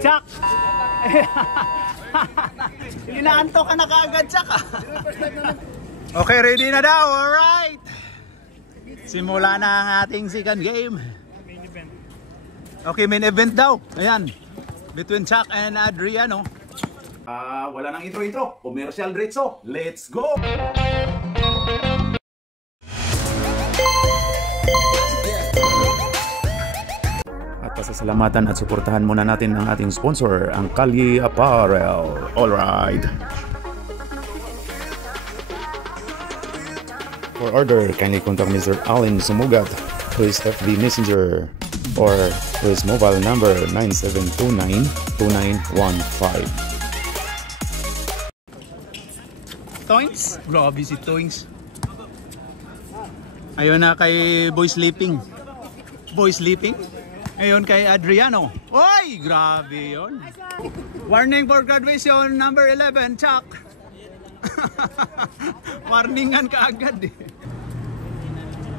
Chuck! Inaanto ka na kaagad, Chuck. Okay, ready na daw. Alright. Simula na ang ating second game. Okay, main event daw. Ayan. Between Chuck and Adriano. Wala nang intro. Commercial diretso. Let's go! At pasasalamatan at suportahan muna natin ang ating sponsor, ang Kalye Apparel. Alright. For order, kindly contact Mr. Allen Sumugat to his FB Messenger or to his mobile number 9729-2915. Toings? Grabe si Toings. Ayun na kay Boy Sleeping. Boy Sleeping? Ayun kay Adriano. Oy! Grabe yun. Warning for graduation number 11, Chuck. Warningan ka agad eh.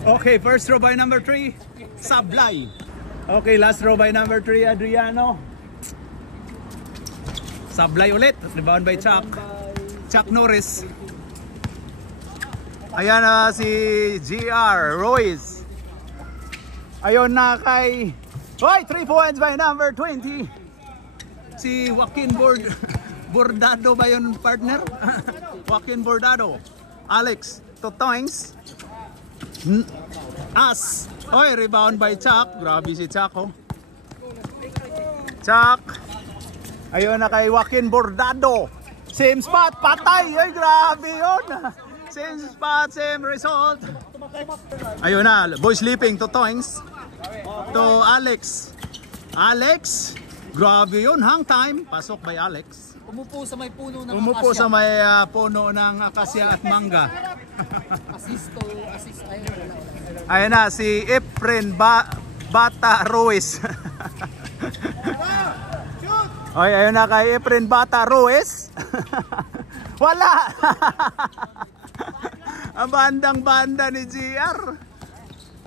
Okay, first row by number 3, Sablay. Okay, last row by number 3, Adriano. Sablay ulit. Rebound by Chuck. Chuck Norris. Ayan na si GR Royce. Ayun na kay... Hoy! 3 points by number 20. Si Joaquin Bordado ba yun, partner? Joaquin Bordado. Alex Totoings. As. Hoy, rebound by Chuck. Grabe si Chuck, oh. Chuck. Ayun na kay Joaquin Bordado. Same spot, patay. Ay, grabe yun. Same spot, same result. Ayun na, Boy Sleeping to Toings. To Alex. Alex. Grabe yun, hang time. Pasok by Alex. Umupo sa may puno ng Umupo sa may puno ng akasya at mangga. assist. Ayun na, si Efren Bata Ruiz. Oy, ayun na kay Efren Bata Ruiz. Wala. Ang bandang-banda ni GR.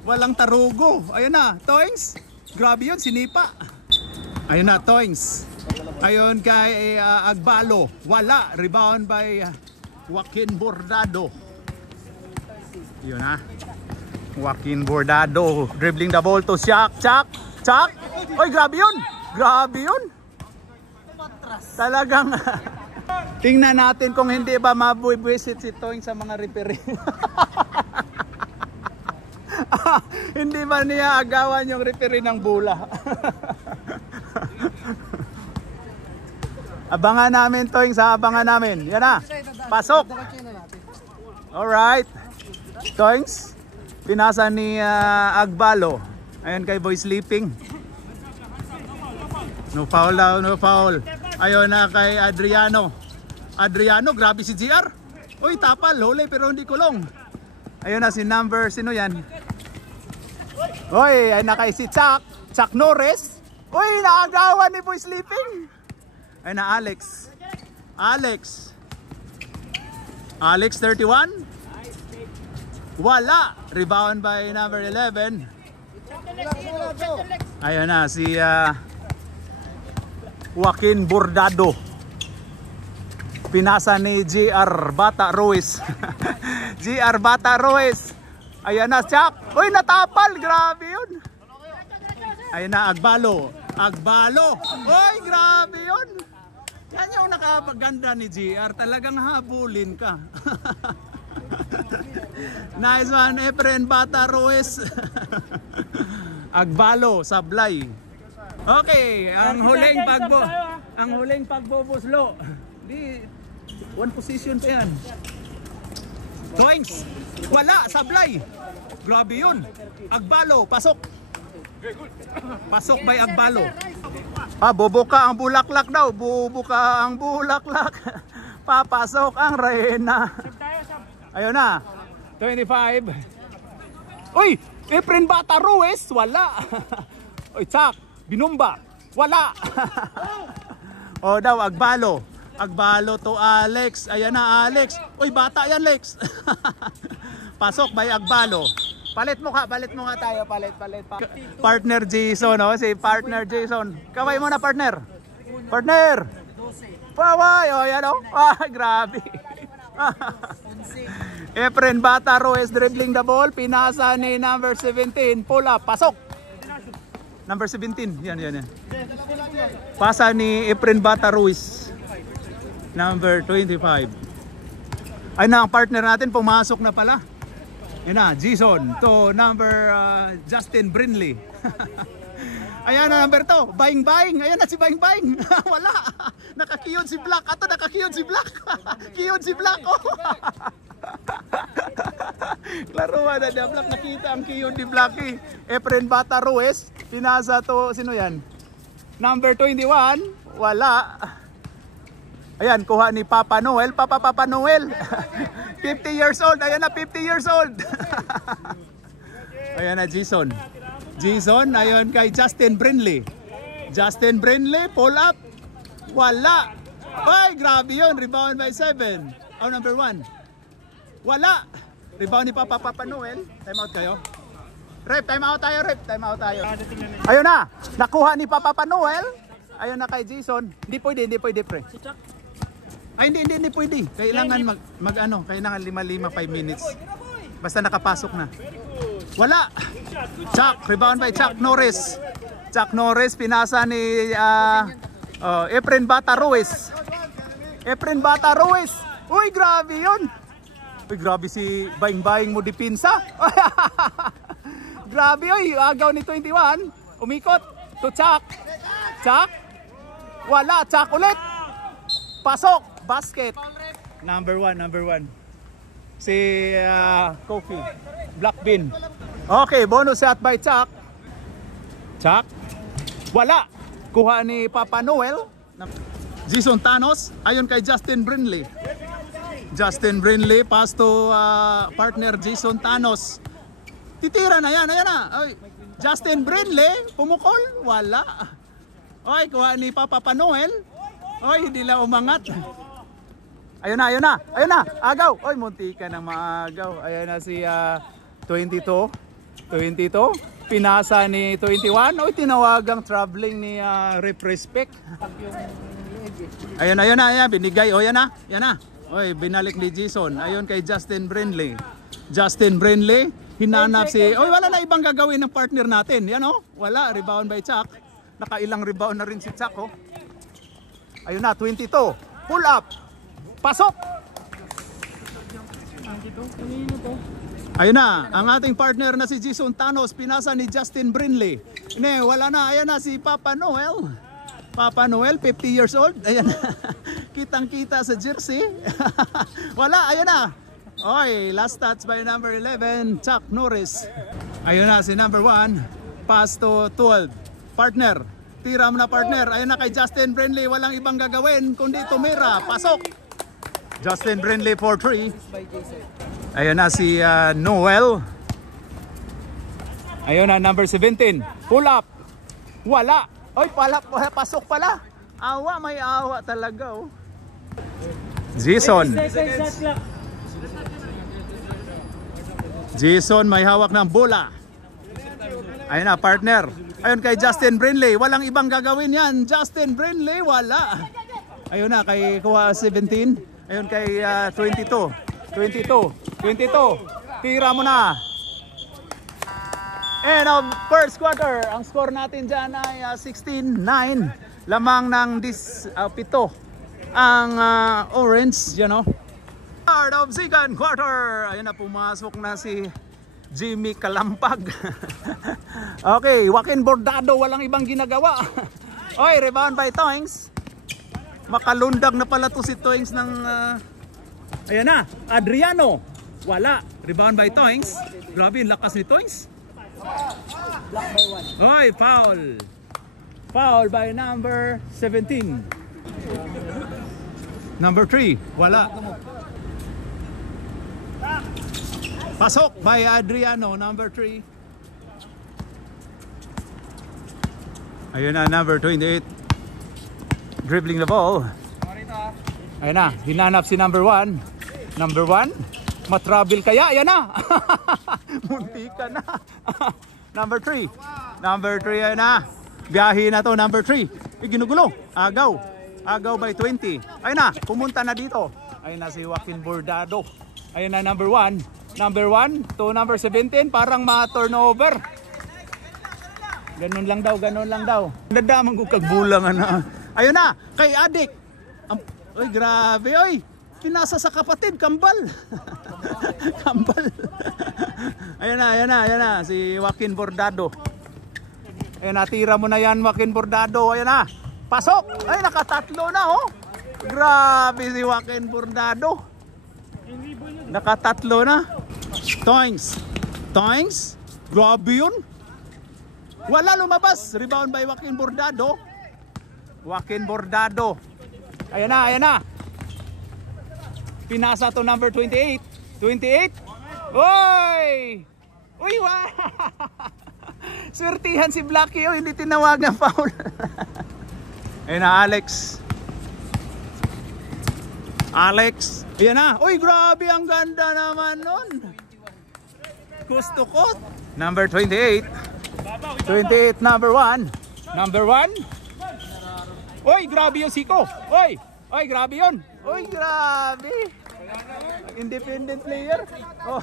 Walang tarugo. Ayun na, Toings. Grabe yun, sinipa. Ayun na, Toings. Ayun kay Agbalo. Wala. Rebound by Joaquin Bordado. Yun na. Joaquin Bordado. Dribbling the ball to Chuck. Chuck. Oy, grabe yun. Grabe yun. Talagang... Tingnan natin kung hindi ba mabuisit si Toing sa mga referee. Hindi ba niya agawan yung referee ng bola? Abangan namin, Toing, sa abangan namin. Yan na, pasok. Alright. Toings, pinasa ni Agbalo. Ayun kay Boy Sleeping. No foul daw, no foul. Ayun na kay Adriano. Adriano, grabe si GR. Uy, tapal, huli pero hindi kulong. Ayun na si number, sino yan? Uy, ay nakay si Chuck Norris. Uy, nakagawa ni Boy Sleeping. Ayun na Alex. Alex 31. Wala. Rebound by number 11. Ayun na si Joaquin Bordado. Pinasa ni GR Bata Ruiz. GR Bata Ruiz. Ayan na, Chuck. Uy, natapal. Grabe yun. Ayan na, Agbalo. Uy, grabe yun. Yan yung nakapaganda ni GR. Talagang habulin ka. Nice one, Efren Bata Ruiz. Agbalo, Sablay. Okay, ang huling pagbubuslo. Di one position pa yan. Toings. Wala, Sablay. Grabe yun. Agbalo, pasok. Pasok by Agbalo. Bubuka ang bulaklak daw. Bubuka ang bulaklak. Papasok ang reyna. Ayun na. 25. Uy, Efren Bata Ruiz. Wala. Uy, Chuck. Binumba. Wala. O daw, Agbalo to Alex. Ayan na, Alex. Uy, bata yan, Lex. Pasok by Agbalo. Palit mo nga tayo. Palit. Partner Jason, no? Si partner Jason. Kaway mo na, partner. Partner! Paway! O, yan o. Ah, grabe. Efren Bata Ruiz dribbling the ball. Pinasa ni number 17. Pull up. Pasok. Number 17. Yan. Pasa ni Efren Bata Ruiz. Number 25. Ay na, ang partner natin pumasok na pala. Yan na, Jason to number Justin Brinley. Ayan na number 2, Baing. Ayan na si Baing. Wala. Nakakiyod si Black. Ato nakakiyod si Black. Kiyod si Black. Oh. Klaruan na niya Black. Nakita ang kiyod ni Black. Efren Bata Ruiz. Pinasa to, sino yan? Number 21. Wala. Ayan, kuha ni Papa Noel. Papa Noel. 50 years old. Ayan na, 50 years old. Ayan na, Jason, ayon kay Justin Brinley. Pull up. Wala. Ay, grabe yun. Rebound by 7. Oh, number 1. Wala. Rebound ni Papa Noel. Time out kayo. Time out tayo. Ayun na. Nakuha ni Papa Noel. Ayun na kay Jason. Hindi pwede, pre. Ay, hindi pwede. Kailangan kailangan 5 minutes. Basta nakapasok na. Wala. Chuck, rebound by Chuck Norris. Pinasa ni Efren Bata Ruiz. Uy, grabe yun. Uy, grabe si Baing mo dipinsa. Grabe, uy. Agaw ni 21. Umikot to Chuck. Wala. Chuck ulit. Pasok. Basket. Number 1. Si Kofi. Black Bean. Okay, bonus shot by Chuck. Wala. Kuha ni Papa Noel. Jason Thanos. Ayon kay Justin Brinley. Pass to partner Jason Thanos. Titira na yan. Ayan na. Ay, Justin Brinley. Pumukol. Wala. Ay, kuha ni Papa Noel. Ay, hindi lang umangat. Ayun na. Agaw. Oy, munti ka nang maagaw. Ayun na si 22. Pinasa ni 21. Oy, tinawagang traveling ni Respect. Ayun na. Binigay. O, yan na. Oy, binalik ni Jason. Ayun kay Justin Brinley. Hinanap si... Oy, wala na ibang gagawin ng partner natin. Yan o. Wala. Rebound by Chuck. Nakailang rebound na rin si Chuck. Oh. Ayun na, 22. Pull up. Pasok! Ayun na, ang ating partner na si Jason Thanos, pinasa ni Justin Brinley. Wala na, ayan na si Papa Noel. 50 years old. Ayan na, kitang-kita sa jersey. Wala, ayan na. Oy, last touch by number 11, Chuck Norris. Ayun na, si number 1, pass to 12. Partner, tira mo na partner. Ayun na kay Justin Brinley, walang ibang gagawin kundi tumira. Pasok! Justin Brinley for 3. Ayun na si Noel. Ayun na number 17. Pull up. Wala. Oy, pasok pala. May awa talaga oh. Jason may hawak ng bola. Ayun na partner. Ayun kay Justin Brinley. Walang ibang gagawin yan. Justin Brinley, wala. Ayun na kay kuha 17. Ayun kay 22. Tira mo na. And first quarter, ang score natin dyan ay 16-9. Lamang ng 7 ang orange, Start of second quarter. Ayun na, pumasok na si Jimmy Kalampag. Okay, Joaquin Bordado, walang ibang ginagawa. Oy, rebound by Toings. Makalundag na pala to si Toings ng ayan na, Adriano. Wala. Rebound by Toings. Grabe, lakas ni Toings. Oy, foul. Foul by number 17. Number 3. Wala. Pasok by Adriano, number 3. Ayun na, number 28. Dribbling the ball. Ayun na, hinanap si number 1. Number 1, matravel kaya? Ayan na. Munti ka na. Number 3. Number 3, ayun na. Biyahe na to, number 3. Ginugulo. Agaw. Agaw by 20. Ayun na, pumunta na dito. Ayun na si Joaquin Bordado. Ayun na number 1. Number 1 to number 17. Parang ma-turnover. Ganun lang daw, ganun lang daw. Nadamang ko kagbulangan na. Ayun na, kay Adik. Oy, grabe, oy. Pinasa sa kapatid, kambal. Kambal. Ayun na, si Joaquin Bordado. Ayun na, tira mo na yan, Joaquin Bordado. Ayun na, pasok. Ay, nakatatlo na, oh. Grabe si Joaquin Bordado. Nakatatlo na. Toings. Toings. Grabe yun. Wala lumabas. Rebound by Joaquin Bordado. Joaquin Bordado. Ayan na, ayan na. Pinasa to number 28. 28. Oy! Uy, wow! Swertihan si Blacky. Oh, hindi tinawag na foul. Ayan na, Alex. Alex. Ayan na. Uy, grabe. Ang ganda naman nun. Coast to coast. Number 28. 28, number 1. Number 1. Uy, grabe yung Siko. Uy, uy, grabe yun. Uy, grabe. Independent player. Oh,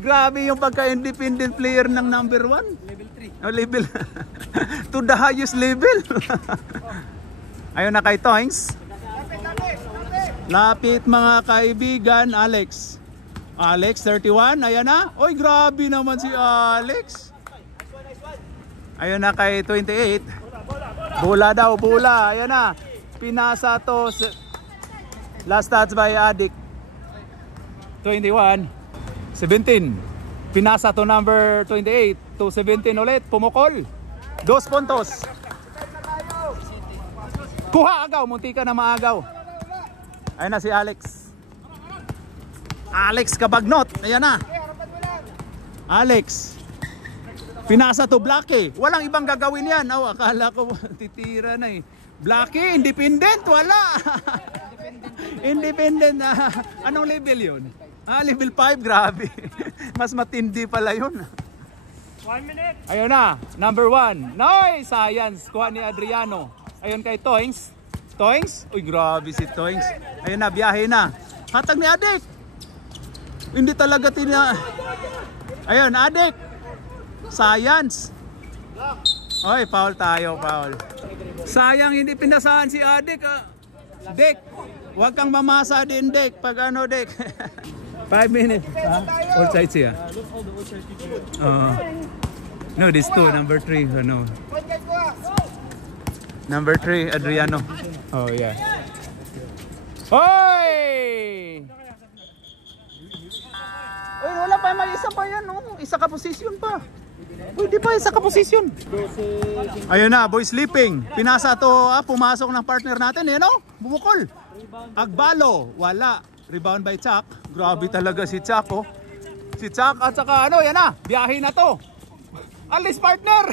grabe yung pagka-independent player ng number 1. Level 3. Oh, level. To the highest level. Ayun na kay Toings. Lapit mga kaibigan, Alex. Alex, 31. Ayan na. Uy, grabe naman si Alex. Ayun na kay 28. Bola daw, bola. Ayan na. Pinasa to. Last touch by Adik. 21. 17. Pinasa to number 28. To 17 ulit. Pumukol. 2 puntos. Kuha agaw. Munti ka na maagaw. Ayun na si Alex. Alex Kabagnot. Ayan na. Alex. Pinasa to Blacky. Walang ibang gagawin yan. Oh, akala ko titira na eh. Blacky, independent. Wala. Independent. Anong level yun? Level 5. Grabe. Mas matindi pala yun. 1 minute. Ayun na. Number 1. Nice. Science. Kuha ni Adriano. Ayun kay Toings. Toings. Uy, grabe si Toings. Ayun na. Biyahe na. Hatag ni Adik. Hindi talaga Ayun, Adik. Science. Oy, foul tayo, foul. Sayang hindi pinasaan si Adik. Dek, huwag kang mamasa din, Dek. Pag ano, Dek. 5 minutes. All sides siya. No, this 2, number 3. Ano? Number 3, Adriano. Oh, yeah. Hoy! Uy, wala pa, may isa pa yan, oh. Isa ka position pa. Uy, di pa, isa ka position. Ayun na, boy sleeping. Pinasa to, pumasok ng partner natin, eh, no? Bumukol. Agbalo, wala. Rebound by Chuck. Grabe talaga si Chuck, oh. Si Chuck at saka ano, yan na, biyahe na to. Alis partner.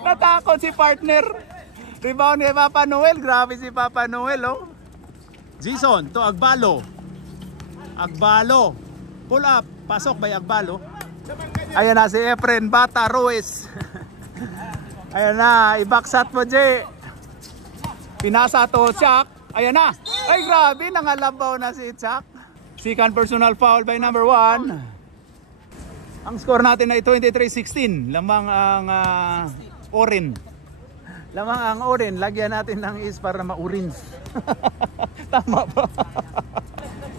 Natakot si partner. Rebound ni Papa Noel. Grabe si Papa Noel, oh. Jason to Agbalo. Agbalo. Pull up. Pasok by Agbalo. Ayan na si Efren Bata Ruiz. Ayan na. Ibaksat mo, Jay. Pinasa to Chuck. Ayan na. Ay, grabe. Nangalabaw na si Chuck. Second personal foul by number 1. Ang score natin ay 23-16. Lamang ang orin. Lamang ang orin. Lagyan natin ng is para ma-orange. Tama ba?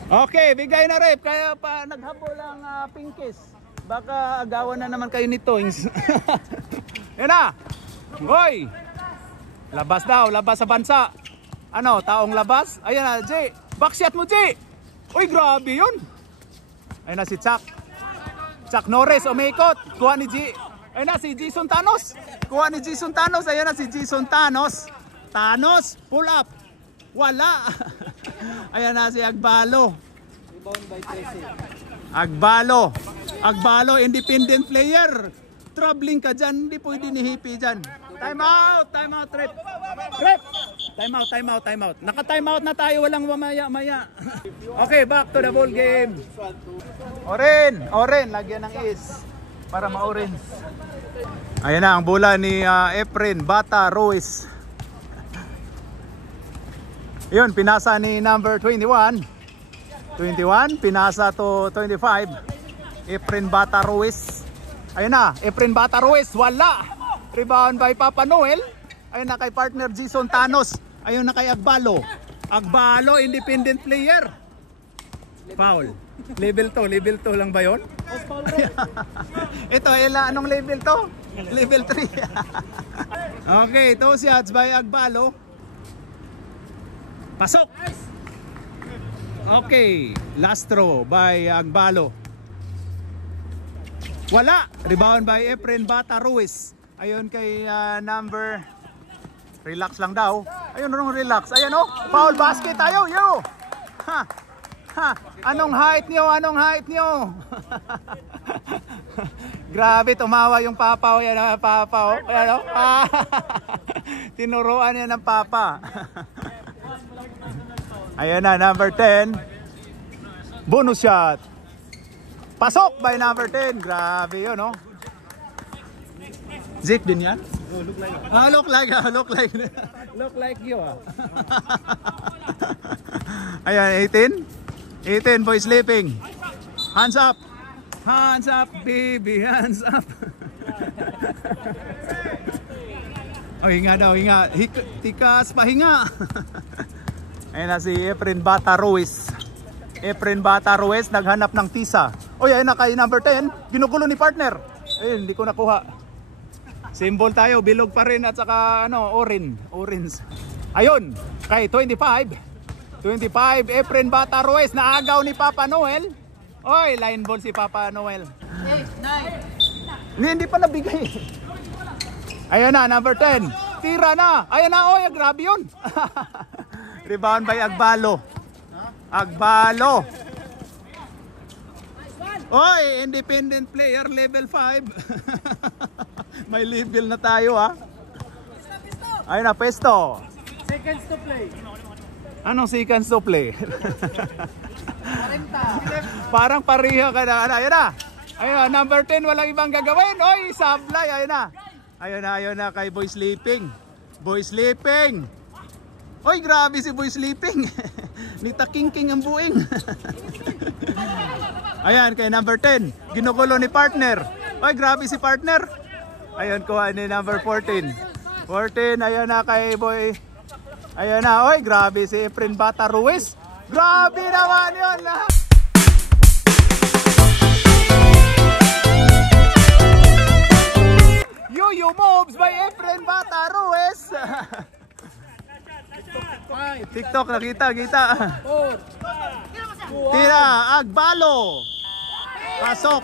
Okay, bigay na rep. Kaya pa naghabol ang Pinkies. Baka agawan na naman kayo ni Toings. Yan na. Hoy. Labas daw, labas sa bansa. Ano, taong labas? Ayan na, Jay. Backshot mo, Jay. Uy, grabe yun. Ayan na si Chuck. Chuck Norris, umikot. Kuha ni G. Ayan na si Jason Thanos. Kuha ni Jason Thanos. Ayan na si Jason Thanos. Thanos, pull up. Wala. Ayan na si Agbalo. Rebound by 13. Agbalo. Agbalo, independent player. Troubling ka dyan. Hindi pwede ni Hippie dyan. Time out. Time out, Rep. Rep. Time out, time out, time out. Naka-time out na tayo. Walang mamaya-maya. Okay, back to the ball game. Oren. Oren. Lagyan ng is. Para ma-orange. Ayan na ang bola ni Efren Bata Ruiz. Yun, pinasa ni number 21. 21, pinasa to 25. Efren Bata Ruiz. Ayan na, Efren Bata Ruiz, wala. Rebound by Papa Noel. Ayun na kay partner Jason Thanos. Ayun na kay Agbalo. Agbalo, independent player. Foul. Level 2 lang ba yun? Ito, anong level to? Level 3. Okay, 2 shots by Agbalo. Pasok. Okay, last throw by Agbalo. Wala. Rebound by Efren Bata Ruiz. Ayun kay number... Relax lang daw. Ayun, relax. Ayan o. Foul basket tayo. Yo. Ha. Ha. Anong height nyo? Anong height nyo? Grabe, tumawa yung papa o. Yan, papa o. Ayan o. Tinuruan niya ng papa. Ayan na, number 10. Bonus shot. Pasok by number 10. Grabe yun o. Zeke din yan? Look like you. Ayan, 18 boy sleeping. Hands up, baby, hands up. Oh, hinga daw, hinga. Tikas, pahinga. Ayan na si Efren Bata Ruiz. Efren Bata Ruiz naghanap ng tisa. Oh, ayan na kay number 10. Ginugulo ni partner. Ayun, hindi ko nakuha. Symbol tayo, bilog pa rin at saka orange. Ayun, kay 25 Efren Bata Ruiz, naagaw ni Papa Noel. Oy, line ball si Papa Noel. 8, 9. Hindi pa nabigay. Ayun na, number 10. Tira na. Ayun na, oy, grabe yun. Rebound by Agbalo. Oy, independent player level 5. May level na tayo ha. Ayun na, pesto. Seconds to play. Anong seconds to play? Parang pariha ka na. Ayun na. Ayun na, number 10, walang ibang gagawin. Oy, sablay. Ayun na kay Boy Sleeping. Oy, grabe si Boy Sleeping. Nita king ang buing. Ayan, kay number 10. Ginugulo ni partner. Oy, grabe si partner. Ayun, kuha ni number 14. Ayun na kay Boy. Ayun na, oy, grabe si Efren Bata Ruiz. Grabe naman yun. Yo moves by Efren Bata Ruiz. TikTok, nakita. Tira, Agbalo. Pasok.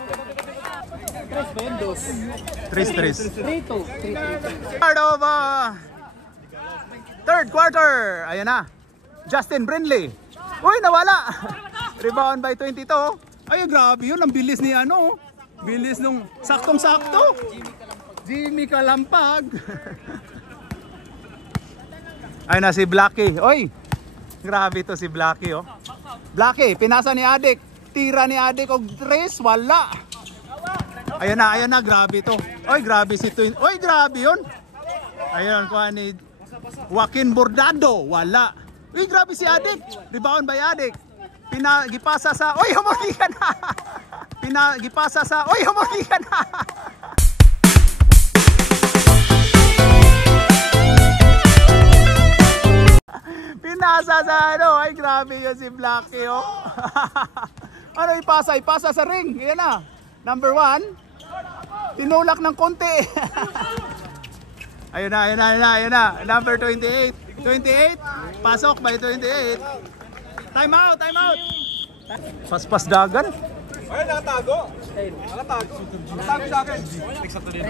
3-3. Part of third quarter. Ayan na. Justin Brindley. Uy, nawala. Rebound by 22. Ay, grabe yun. Ang bilis ni bilis nung saktong-sakto. Jimmy Kalampag. Ayun na si Blackie. Uy, grabe to si Blackie oh. Blackie, pinasa ni Adik. Tira ni Adik og 3, wala. Ayun na, grabe to. Oy, grabe si Twin. Oy, grabe yun. Ayun, kuha ni Joaquin Bordado, wala. Uy, grabe si Adik. Rebound by Adik. Gipasa sa, oy, humuli ka na. Gipasa sa, oy, humuli ka na. Pinasa sa ay, grabe yun si Blackie oh. Ipasa sa ring. Ayan na. Number 1. Tinulak ng konti. Ayun na. Number 28. Pasok by 28. Time out. Paspas dagan. Ay, nakatago sa akin.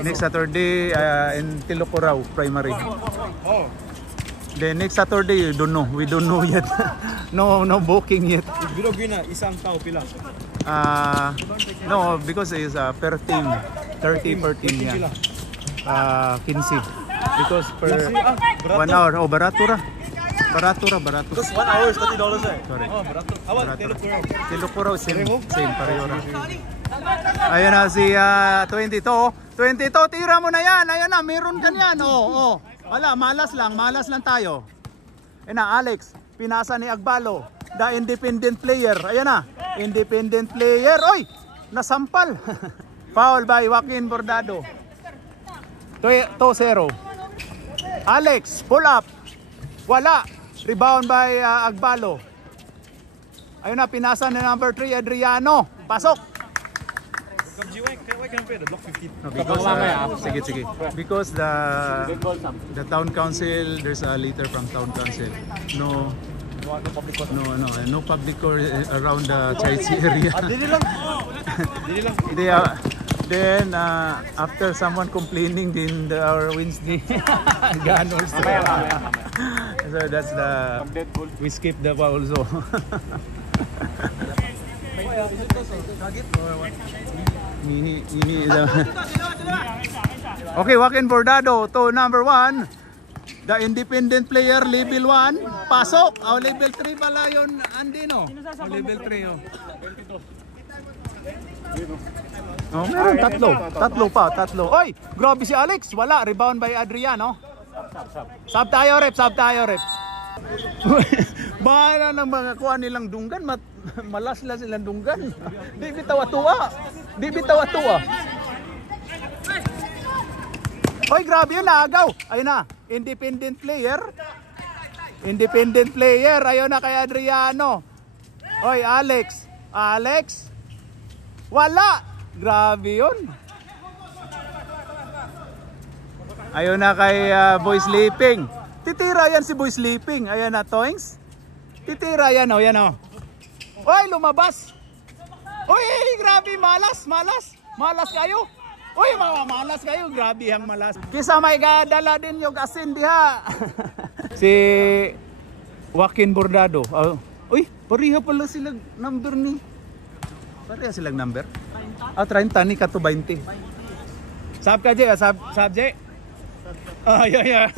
Next Saturday in Tilocurao Primary. Oh. Then next Saturday, we don't know yet. no booking yet. Bilog yun na, isang tao pila. No, because it's per team. 30 per team yan. 15. Because per 1 hour. Oh, barato ra. Because 1 hour is $30 eh. Sorry. Oh, barato. How about Tilocurao? Tilocurao, same pareho ra. Ayan na si 22. 22, tira mo na yan. Ayan na, meron ka yan. Oh. Wala, malas lang tayo. Ayan na, Alex, pinasa ni Agbalo. The independent player. Ayan na, independent player. Oy, nasampal. Foul by Joaquin Bordado. 2-0. Alex, pull up. Wala. Rebound by Agbalo. Ayun na, pinasa na number 3, Adriano. Pasok. Why can't we the block 15? Sige. Because the town council, there's a letter from town council. No public around the Chai area. Then after someone complaining, then our Wednesday Ganors. So that's we skip the also. Okay, Joaquin Bordado to number 1. The independent player, level 1. Pasok. Level 3 pala yun, Andino. Level 3 oh. Meron tatlo. Oy, grabe si Alex. Wala, rebound by Adriano. Sub tayo, rep. Bahala ng mga kuha nilang dunggan, malasla silang dunggan. Di bitaw-atua. Oy, grabe yun, naagaw. Ayun na, independent player. Ayun na kay Adriano. Oy, Alex. Wala. Grabe yun. Ayun na kay Boy Sleeping. Titira yan si Boy Sleeping. Ayan na, Toings. Titira yan, oh. Oy, lumabas. Oy, grabe, malas kayo. Oy, mga malas kayo, grabe ang malas. Kisa may gadala din yung asin diha. Si Joaquin Bordado. Uy, pareha pala silang number ni. Pareha silang number? 30 ni kato 20. Sab ka, Jay. Sab, Jay. Ayan.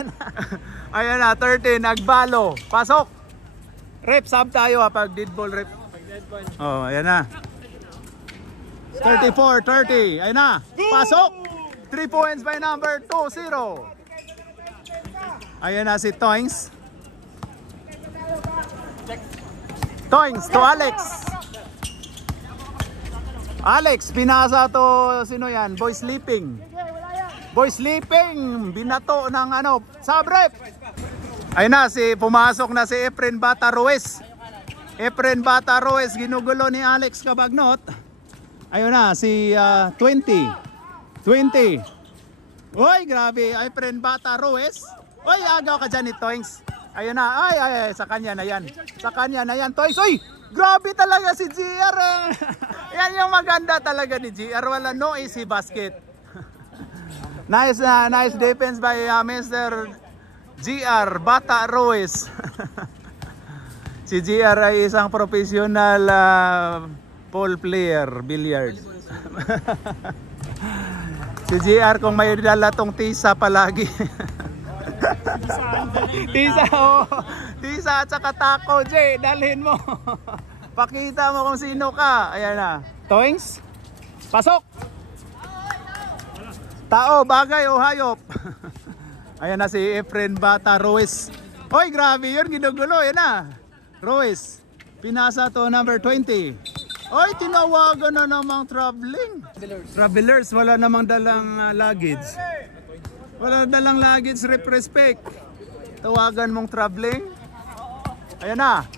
Ayan na, 13, Agbalo. Pasok. Rep, sab tayo pag dead ball rep. Ayan na. 34-30. Ayan na. Pasok. 3 points by number 2-0. Ayan na si Toings. Toings to Alex. Alex, pinasa to, sino yan? Boy Sleeping. Binato ng subrep. Ayun na, pumasok na si Efren Bata Ruiz. Ginugulo ni Alex Cabagnot. Ayun na, si 20. Uy, grabe, Efren Bata Ruiz. Uy, agaw ka dyan ni Toings. Ayun na, ay, sa kanya na yan, Toings. Uy, grabe talaga si GR. Yan yung maganda talaga ni GR. Wala, no easy basket. Nice defense by Mr. GR Bata Ruiz. Si GR ay isang professional ball player, billiards. Si GR kung may dala tong tisa palagi. Tisa at saka taco, Jay, dalhin mo. Pakita mo kung sino ka. Ayan na. Toings, pasok. Tao, bagay o hayop. Ayan na si Efren Bata Ruiz. Oy, grabe yun, ginugulo. Ayan na, Ruiz. Pinasa to number 20. Oy, tinawagan na namang travelers. Wala namang dalang luggage. Respect. Tawagan mong traveling. Ayan na.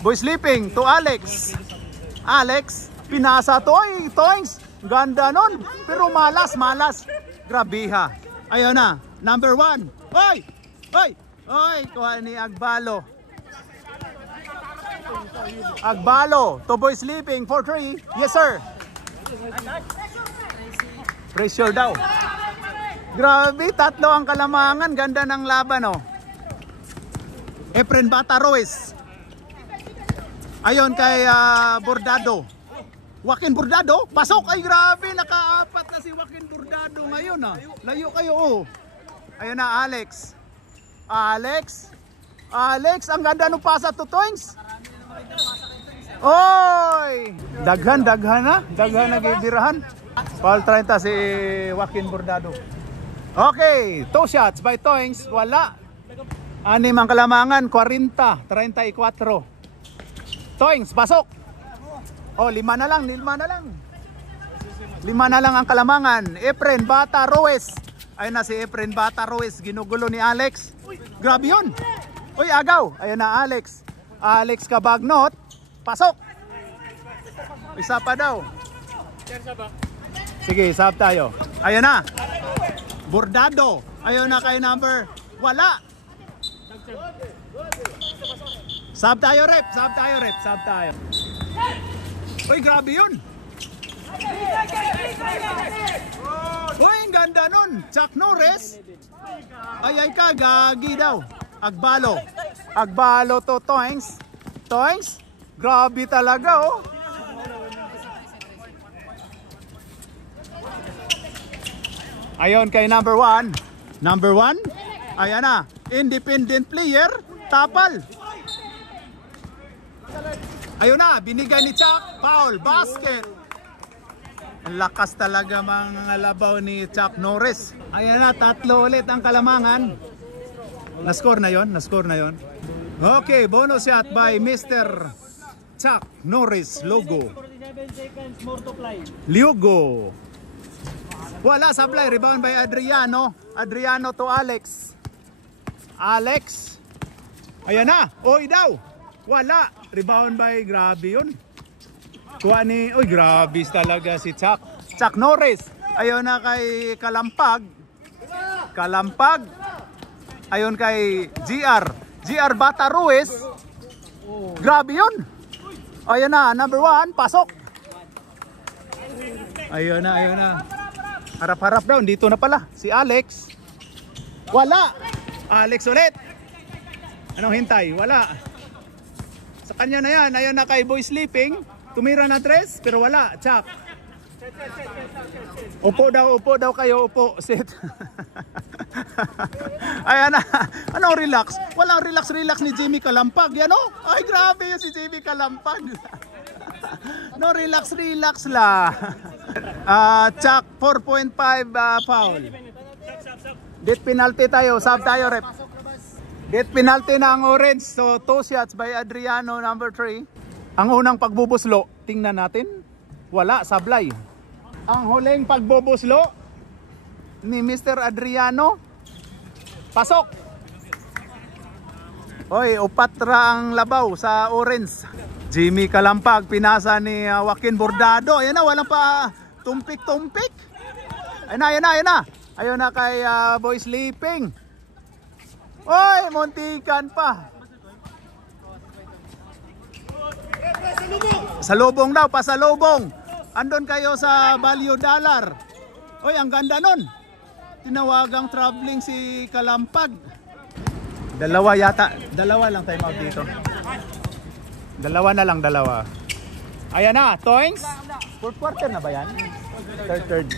Boy Sleeping to Alex. Pinasa to. Oy, Toings. Ganda nun. Pero malas. Grabiha. Ayun na. Number 1. Oy, kuha ni Agbalo. To Boy Sleeping for 3. Yes, sir. Pressure daw. Grabe, 3 ang kalamangan. Ganda ng laban, oh. Efren Bata Ruiz. Ayon kay Bordado. Joaquin Bordado, pasok. Ay, grabe, naka-4 na si Joaquin Bordado ngayon, ah. Layo kayo, oh. Ayun na, Alex, ang ganda ng pasa to Toings. Oy! Daghan na. Daghan na gibirahan. Foul 30 si Joaquin Bordado. Okay, 2 shots by Toings. Wala. 6 ang kalamangan, 40, 34. Toings, pasok. Oh, 5 na lang. 5 na lang ang kalamangan. Efren Bata Ruiz. Ayun na si Efren Bata Ruiz. Ginugulo ni Alex. Grabe yun. Uy, agaw. Ayun na Alex. Alex Cabagnot. Pasok. Isa pa daw. Sige, sub tayo. Ayun na. Bordado. Ayun na kay number. Wala. Sub tayo, rep. Sub tayo. Uy, grabe yun. Uy, ang ganda nun. Chuck Norris. Ay ka, gagi daw. Agbalo to Toings. Toings. Grabe talaga, oh. Ayon kay number 1. Ayan na. Independent player. Tapal. Ayun na. Binigay ni Chuck. Foul. Basket. Ang lakas talaga mga labaw ni Chuck Norris. Ayan na. 3 ulit ang kalamangan. Na-score na yon. Okay. Bonus shot by Mr. Chuck Norris. Logo. 47 seconds more to play. Liugo. Wala, supply. Rebound by Adriano. Adriano to Alex. Ayan na. Oy daw. Wala. Rebound by, grabe yun. Kuha ni, oy grabe talaga si Chuck. Chuck Norris. Ayun na kay Kalampag. Ayun kay GR Bata Ruiz. Grabe yun. Ayun na, number 1. Pasok. Ayun na. Harap-harap daw, dito na pala si Alex. Wala. Alex ulit. Anong hintay? Wala. Sa kanya na yan. Ayun na kay Boy Sleeping. Tumira na 3 pero wala. Chuck. Upo daw kayo. Upo. Sit. Ayan na. Anong relax? Walang relax ni Jimmy Kalampag. Yan o. Ay grabe yun si Jimmy Kalampag. No, relax la. Chuck, 4.5 foul. Death penalty tayo. Sub tayo, rep. Death penalty na ang orange. So, 2 shots by Adriano, number 3. Ang unang pagbubuslo, tingnan natin. Wala, sablay. Ang huling pagbubuslo ni Mr. Adriano. Pasok. Oy, upatra ang labaw sa orange. Jimmy Kalampag, pinasa ni Joaquin Bordado. Ayan na, walang pa tumpik. Ayun na. Ayun na kay Boy Sleeping. Oy, muntikan pa. Salubong daw, pasalubong. Andon kayo sa Value Dollar. Oy, ang ganda nun. Tinawagang traveling si Kalampag. Dalawa lang time out dito. Dalawa. Ayan na, Toings. 4th quarter na ba yan? Third.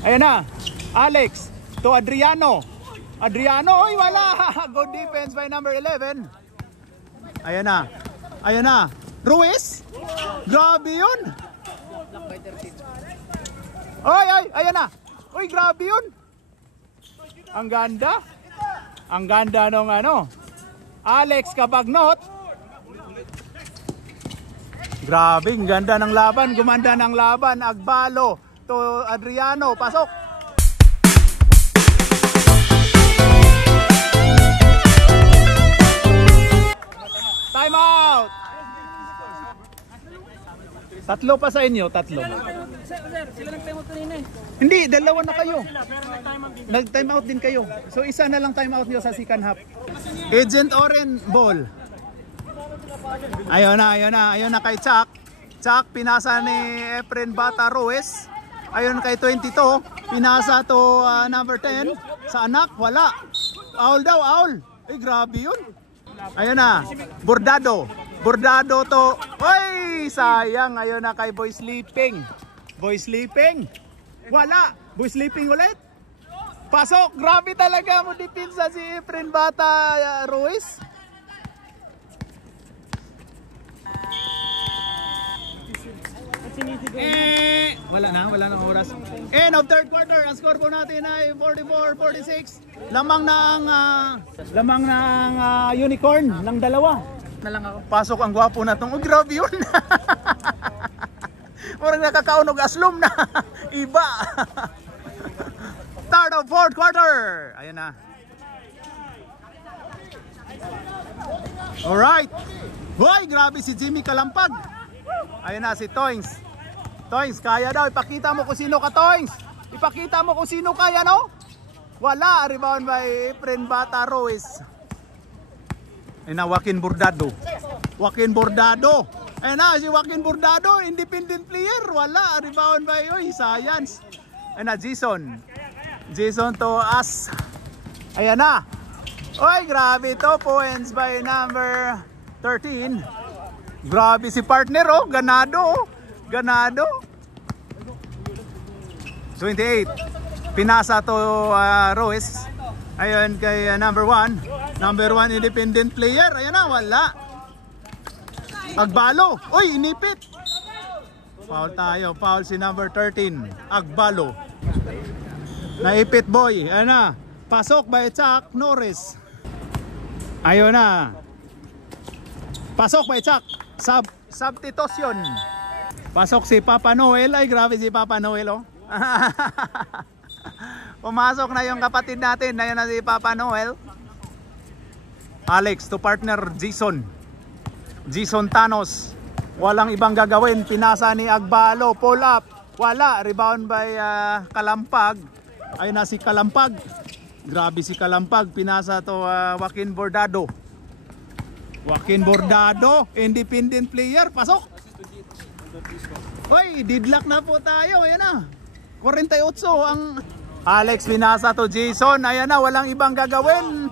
Ayan na, Alex to Adriano. Oy wala. Good defense by number 11. Ayan na. Ruiz. Grabe yun. Oy, ayan na. Oy, grabe yun. Ang ganda nung Alex Cabagnot. Grabe, ang ganda ng laban. Gumanda ng laban. Agbalo to Adriano. Pasok. Time out. 3 pa sa inyo, 3. Sila nag-time out kanina eh. Hindi, 2 na kayo. Pero nag-time out din. Nag-time out din kayo. So isa na lang time out nyo sa second half. Agent Oren ball. Ayun na kay Chuck. Chuck, pinasa ni Efren Bata Ruiz. Ayun kay 22, pinasa to number 10. Sa anak, wala. Aul. Eh, grabe yun. Ayun na, Bordado to. Oy, sayang. Ayun na kay Boy Sleeping. Wala. Boy Sleeping ulit. Pasok, grabe talaga mo dipinsa si Efren Bata Ruiz. Wala na oras. End of third quarter, ang score po natin ay 44-46. Lamang ng unicorn ng dalawa. Na lang ako. Pasok ang gwapo na tong. Oh, grabe yun. Parang nakakaunog aslom na. Iba. Start of fourth quarter. Ayan na. Alright. Hoy, grabe si Jimmy Kalampag. Ayan na si Toings. Toings, kaya daw. Ipakita mo kung sino ka, Toings. Ipakita mo kung sino kaya, no? Wala. Rebound by Efren Bata Ruiz. Ayan na, Joaquin Bordado. Joaquin Bordado. Ayan na, si Joaquin Bordado. Independent player. Wala. Rebound by, Science. Ayan na, Jason. Jason to us. Ayan na. Oy, grabe to. Points by number 13. Grabe si partner, oh. Ganado, oh. Ganado. 28. Pinasa to Ruiz. Ayun kay number 1. Number 1 independent player. Ayan na, wala. Agbalo. Uy, inipit. Foul tayo. Foul si number 13. Agbalo. Naipit boy. Ayan na. Pasok by Chuck Norris. Ayun na. Pasok by Chuck. Substitution. Pasok si Papa Noel. Ay, grabe si Papa Noel, oh. Pumasok na yung kapatid natin. Ayun na si Papa Noel. Alex to partner Jason. Jason Thanos. Walang ibang gagawin. Pinasa ni Agbalo. Pull up. Wala. Rebound by Kalampag. Ayun na si Kalampag. Grabe si Kalampag. Pinasa to Joaquin Bordado. Joaquin Bordado. Independent player. Pasok. Hoy, didlock na po tayo. Ayan na. 48 ang Alex pinasa to Jason. Ayan na. Walang ibang gagawin.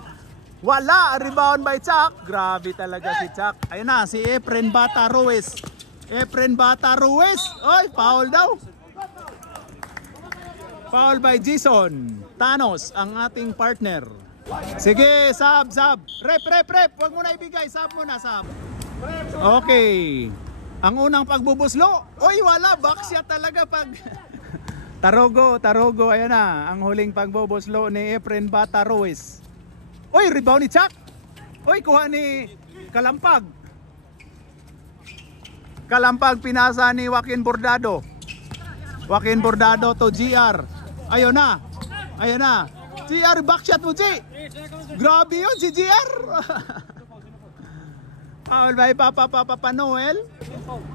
Wala. Rebound by Chuck. Grabe talaga si Chuck. Ayan na. Si Efren Bata Ruiz. Efren Bata Ruiz. Oy, foul daw. Foul by Jason Thanos, ang ating partner. Sige, sub. Rep. Huwag mo na ibigay. Sub muna, sub. Okay. Ang unang pagbubuslo. Oy, wala. Backshot talaga pag... Tarogo. Ayan na. Ang huling pagbubuslo ni Efren Bata Ruiz. Oy, rebound ni Chuck. Oy, kuha ni Kalampag. Kalampag pinasa ni Joaquin Bordado. Joaquin Bordado to GR. Ayun na. GR, backshot mo, G. Grabe yun si GR. Foul by Papa Noel.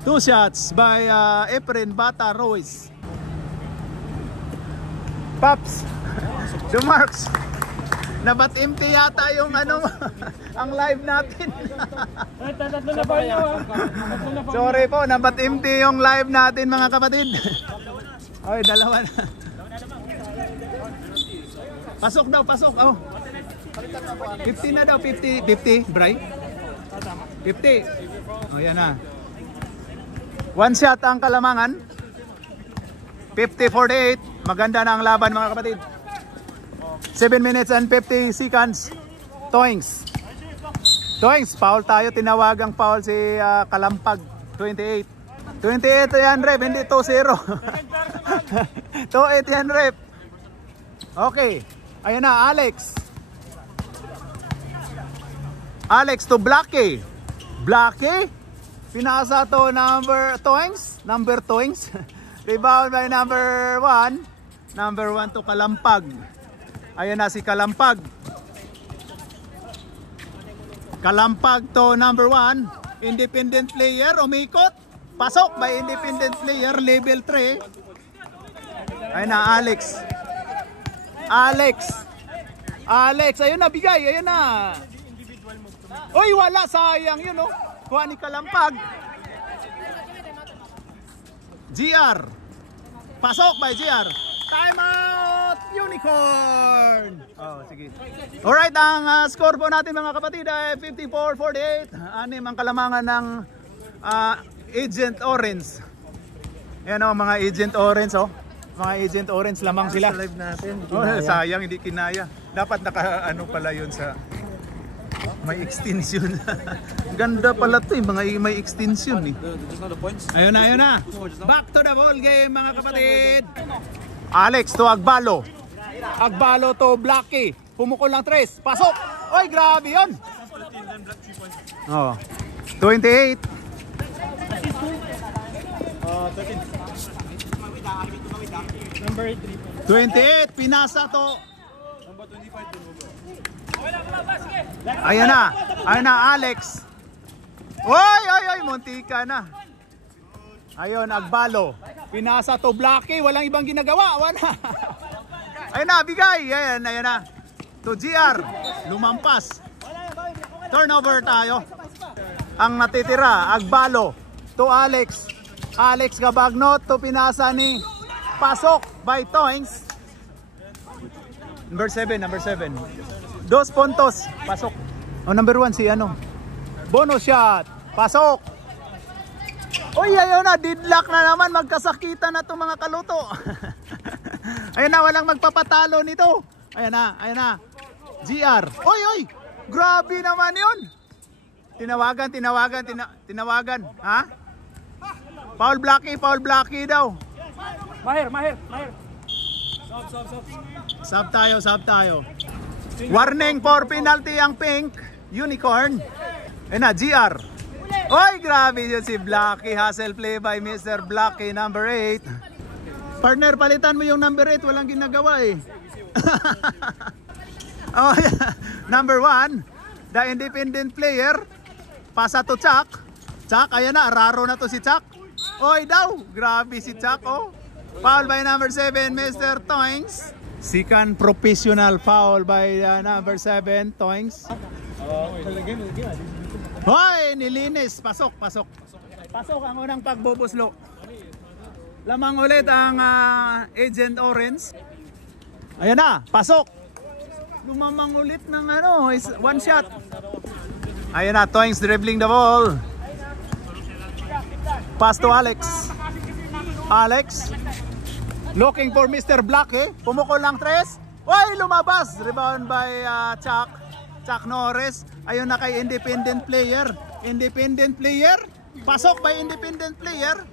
2 shots by Efren Bata Ruiz. Paps. Dumarks. Nabat empty yata yung ang live natin. Tatlo na ba niyo? Sorry po, nabat empty yung live natin mga kapatid. Oy, dalawa na. Pasok daw. Oh. 50 na daw, 50, Bray. 50. Oh, yan na. 1 shot ang Kalamangan. 50-48. Maganda na ang laban mga kapatid. 7 minutes and 50 seconds. Toings, foul tayo. Tinawagang foul si Kalampag. 28 yan, rep. Hindi 2-0. 2-8 yan, rep. Okay. Ayan na, Alex to Blackie. Pinasa to number Toings. Rebound by number 1. Number 1 to Kalampag. Ayan na si Kalampag. Kalampag to number 1. Independent player. Umikot. Pasok by independent player. Level 3. Ayan na, Alex, ayun na, bigay, ayun na. Uy, wala, sayang yun, oh. Kuha ni Kalampag. GR. Pasok by GR. Time out, Unicorn. Oh, sige. Alright, ang score po natin mga kapatid ay 54-48. Anim ang Kalamangan ng Agent Orange. Ayan o, mga Agent Orange, oh. Mga Agent Orange lamang sila. Live natin. Oh, sayang, hindi kinaya. Dapat naka pala yun sa May extension. Ganda pala to eh, mga may extension eh. Just know the points. Ayun na, ayun na. Back to the ball game mga kapatid. Alex to Agbalo. Agbalo to Blacky. Pumukol ng 3. Pasok. Oy, grabe yun. Oh. 28. 13. Number 28. 3. Pinasa to. Number 25 to over. Ayan na. Ayan na, Alex. Oy, oy, oy. Muntika na. Ayun, Agbalo. Pinasa to Blacky. Walang ibang ginagawa. Wala. Ayun na, bigay. Ayan, ayan na. To GR. Lumampas. Turnover tayo. Ang natitira, Agbalo. To Alex. Alex Gabagnot. To pinasa ni Pasok by Toings. Number 7, number 7. 2 puntos. Pasok. Oh, number 1 si ano. Bonus shot. Pasok. Uy, ayun na. Deadlock na naman. Magkasakitan na itong mga kaluto. Ayun na. Walang magpapatalo nito. Ayun na. Ayun na. GR. Uy, uy. Grabe naman yun. Tinawagan, tinawagan, tinawagan. Ha? Foul Blacky daw. Mahir. Sub tayo. Warning for penalty ang pink. Unicorn. Ayun na, GR. Oy, grabe yun si Blacky. Hustle play by Mr. Blacky, number 8. Partner, palitan mo yung number 8. Walang ginagawa eh. Oh, yeah. Number 1, the independent player. Pasa to Chuck. Chuck, ayan na. Raro na to si Chuck. Oy daw. Grabe si Chuck, oh. Foul by number 7, Mr. Toings. Second professional foul by number 7, Toings. Hoy, nilinis. Pasok. Pasok ang unang pagbubuslo. Lamang ulit ang Agent Orange. Ayan na, pasok. Lumamang ulit ng ano, one shot. Ayan na, Toings dribbling the ball. Pass to Alex. Alex. Looking for Mr. Blacky. Pumukol ng 3. Uy, lumabas. Rebound by Chuck Norris. Ayun na kay independent player. Independent player. Pasok by independent player.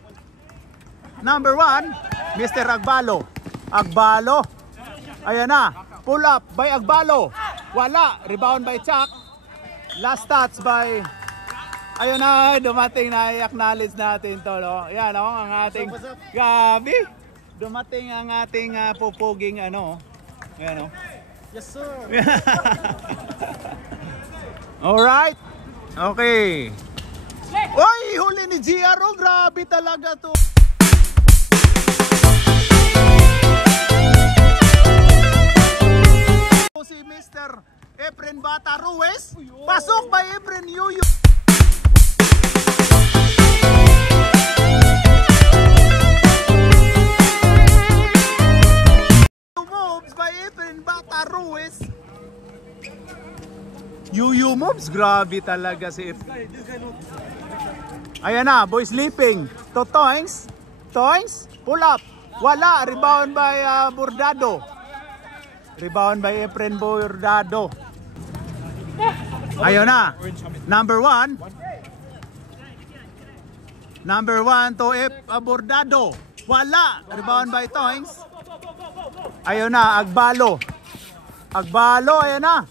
Number 1, Mr. Agbalo. Agbalo. Ayan na. Pull up by Agbalo. Wala. Rebound by Chuck. Last touch by... Ayun na. Dumating na. I-acknowledge natin to. No? Yan o. Ang ating... Gabi. Dumating ang ating pupuging ano. Ayan o. Yes, sir. Alright. Okay. Oy, huli ni GR. Oh, grabe talaga to. Si Mr. Efren Bata Ruiz. Pasok by Efren Yuyu. Moves by Efren Bata Ruiz. Yuyu moves. Grabe talaga si Efren. Ayan na, boy sleeping. To Toings. Toings. Pull up. Wala. Rebound by Bordado. Rebound by Efren Bordado. Ayun na. Number 1. Number 1 to Bordado. Wala. Rebound by Toings. Ayun na. Agbalo. Agbalo. Ayun na.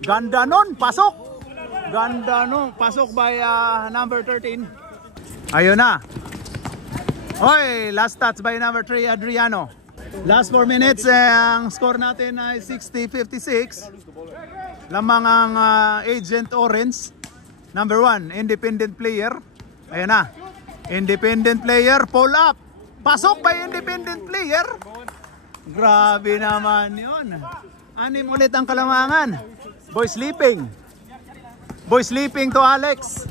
Ganda nun. Pasok. Ganda nun. Pasok by number 13. Ayun na. Oy. Last touch by number 3 Adriano. Last 4 minutes, ang score natin ay 60-56. Lamang ang Agent Orange. Number 1, independent player. Ayan na. Independent player, pull up. Pasok by independent player. Grabe naman yun. Anim ulit ang kalamangan. Boy sleeping. Boy sleeping to Alex.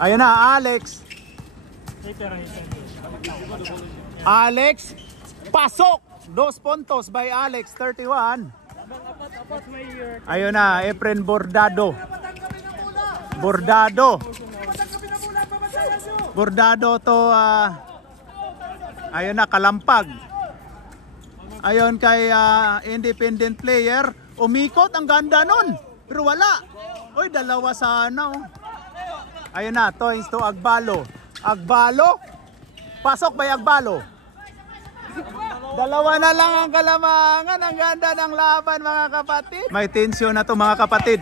Ayan na, Alex. Alex, pasok! 2 puntos by Alex, 31. Ayun na, Efren Bordado. Bordado. Bordado to, ayun na, Kalampag. Ayun kay independent player. Umikot, ang ganda nun. Pero wala. Uy, dalawa sana. Oh. Ayun na, Toys to Agbalo. Agbalo? Pasok ba yung Agbalo? Dalawa na lang ang kalamangan. Ang ganda ng laban, mga kapatid. May tensyon na to, mga kapatid.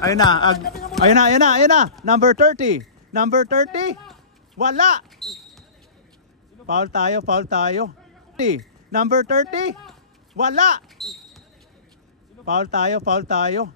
Ayun na, ayun na. Number 30. Number 30. Wala. Foul tayo. Number 30. Wala. Foul tayo.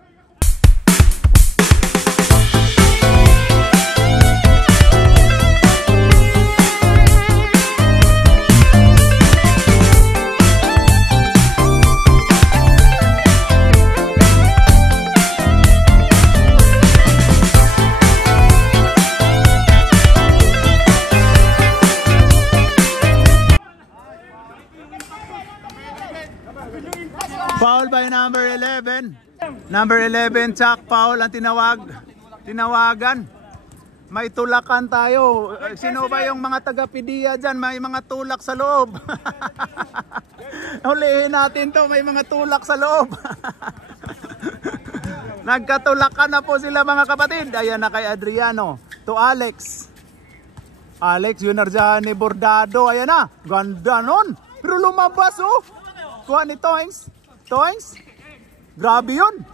Foul by number 11. Number 11, Chuck, foul ang tinawagan. May tulakan tayo. Sino ba yung mga taga-PDEA dyan? May mga tulak sa loob. Hulihin natin to, may mga tulak sa loob. Nagkatulakan na po sila, mga kapatid. Ayan na kay Adriano. To Alex. Alex, yun narjahan ni Bordado. Ayan na, ganda nun. Pero lumabas oh. Kuha ni Toings. Toings? Grabe yun.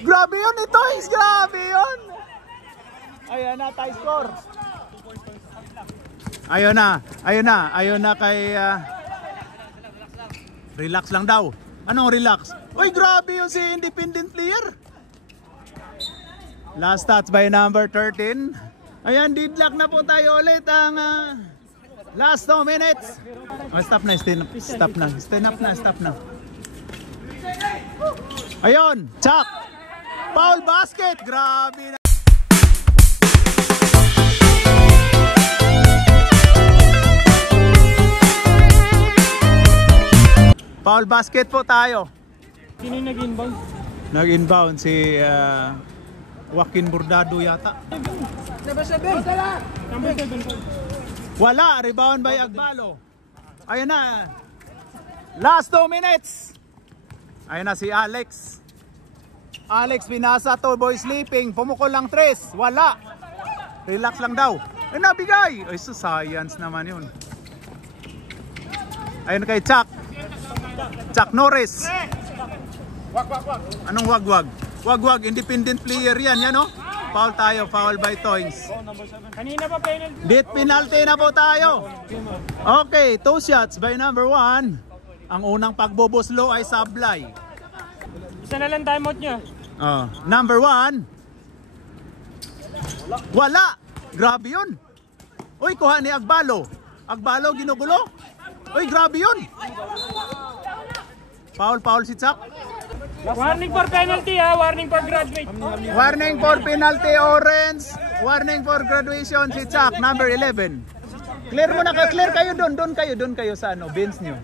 Grabe yun ni Toings. Grabe yun. Ayan na, tie score. Ayun na kay... relax lang daw. Anong relax? Uy, grabe yun si independent player. Last stats by number 13. Ayan, deadlock na po tayo ulit ang... last 2 minutes. Oh, stop na. Ayun, Chuck. Foul basket. Grabe na. Foul basket po tayo. Sino yung nag-inbound? Nag-inbound si Joaquin Bordado yata. Number 7. Wala, rebound by Agbalo. Ayun na. Last 2 minutes. Ayun na si Alex. Alex pinasa to, boy sleeping. Pumukol lang 3. Wala. Relax lang daw. Ay nabigay. Ay so science naman yun. Ayun kay Chuck. Chuck Norris. Anong wag-wag? Wag-wag, independent player yan, yan oh. Foul tayo, foul by Toings. Kanina pa penalty. Bit penalty na po tayo. Okay, 2 shots by number 1. Ang unang pagboboslo ay sablay. Isa na lang timeout niya. Number 1. Wala. Grabe yun. Uy, kuha ni Agbalo. Agbalo, ginugulo. Uy, grabe yun. Foul si Chuck. Warning for penalty ha. Warning for graduate. Warning for penalty, orange. Warning for graduation si Chuck, number 11. Clear mo na kayo. Clear kayo doon kayo sa ano, bench nyo.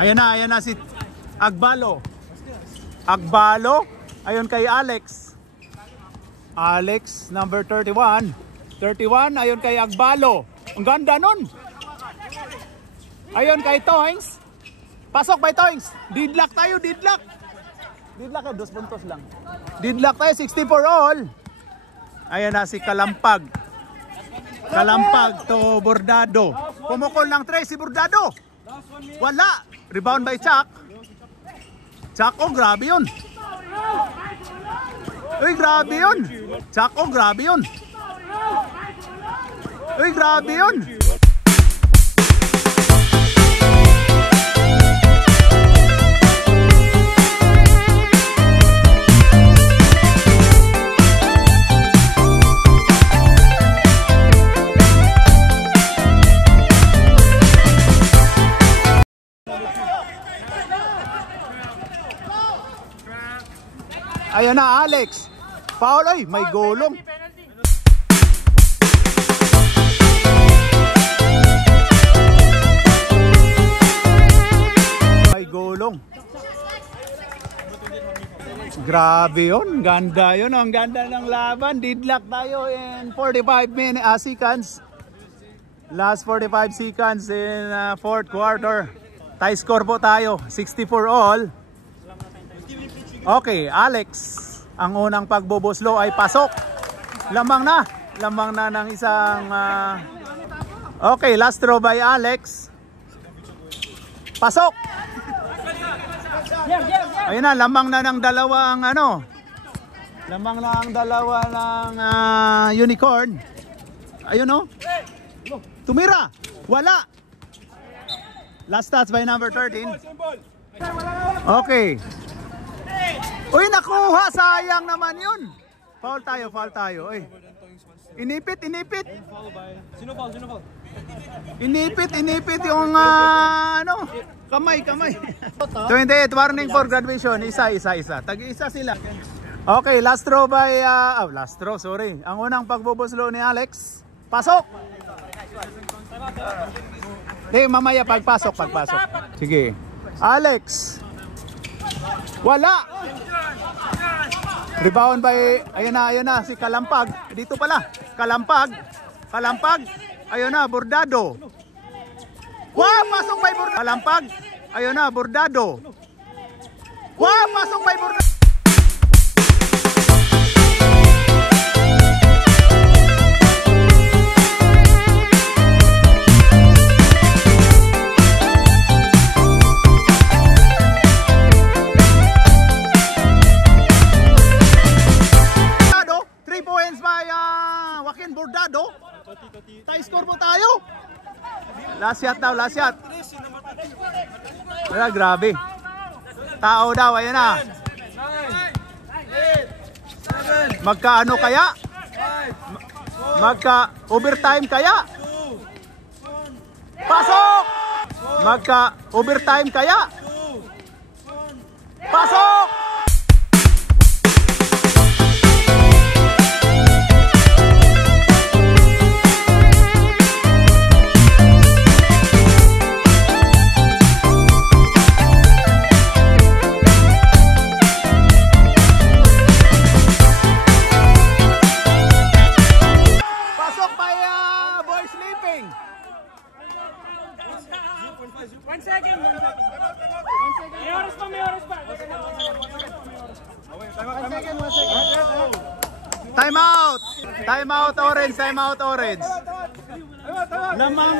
Ayan na si Agbalo. Ayun kay Alex. Alex, number 31. 31, ayun kay Agbalo. Ang ganda nun. Ayun kay Toings. Pasok by Toings. Deadlock tayo, deadlock. Deadlock kayo, 2 puntos lang. Deadlock tayo, 64 all. Ayan na si Kalampag. Kalampag to Bordado. Pumukol ng 3 si Bordado. Wala. Rebound by Chuck. Chuck, oh grabe yun. Uy, grabe yun. Chuck, oh grabe yun. Uy, grabe yun. Ayan na, Alex. Foul, ay, may golong. May golong. Grabe yun. Ganda yun. Ang ganda ng laban. Deadlock tayo in 45 seconds. Last 45 seconds in 4th quarter. Tie score po tayo. 64 all. Okay, Alex. Ang unang pagbubuslo ay pasok. Lamang na ng isang okay, last throw by Alex. Pasok. Ayun na, lamang na ng dalawang lamang na ang dalawa ng unicorn. Ayun oh. Tumira. Wala. Last touch by number 13. Okay. Uy, nakuha. Sayang naman yun. Foul tayo. Uy. Inipit. Sino foul? Inipit yung kamay. 28, warning for graduation. Isa. Tag-isa sila. Okay, last throw by Ang unang pagbubuslo ni Alex. Pasok. Mamaya pagpasok. Sige. Alex. Wala. Rebound by ayun na si Kalampag. Dito pala. Kalampag. Ayun na, Bordado. Wow, pasok by Bordado. Kalampag. Ayun na, Bordado. Wow, pasok by Bordado. Bordado. Tie score po tayo. Last shot. Wala, grabe. Tao daw, ayan na. Magkaano kaya? Magka-overtime kaya? Pasok! Magka-overtime kaya? Pasok! One second. May oras pa. Time out orange. Lamang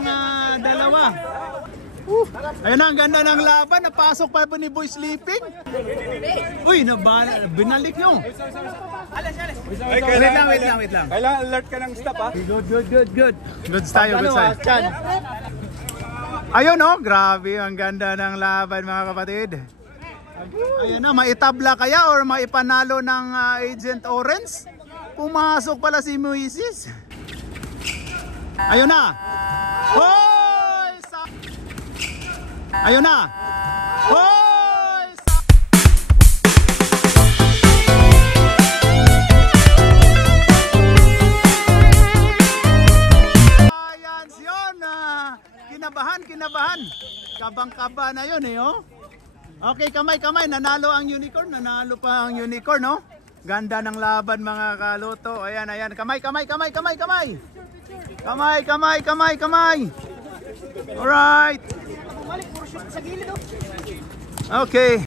ng dalawa. Ayun na, ang ganda ng laban. Napasok pa ni Boy Sleeping. Uy, binalik yung. Wait lang. Kailangan alert ka ng stop ha. Good. Goods tayo. Ayun oh, grabe, ang ganda ng laban mga kapatid. Ayun na, maitabla kaya or maipanalo ng Agent Orange? Pumasok pala si Moises. Ayun na. Hoy! Ayun na. Hoy! Ayan yun. Kinabahan. Kabang-kaba na yun oh. Okay, kamay. Nanalo pa ang unicorn, no? Ganda ng laban mga kaloto. Ayan. Kamay. Alright. Okay.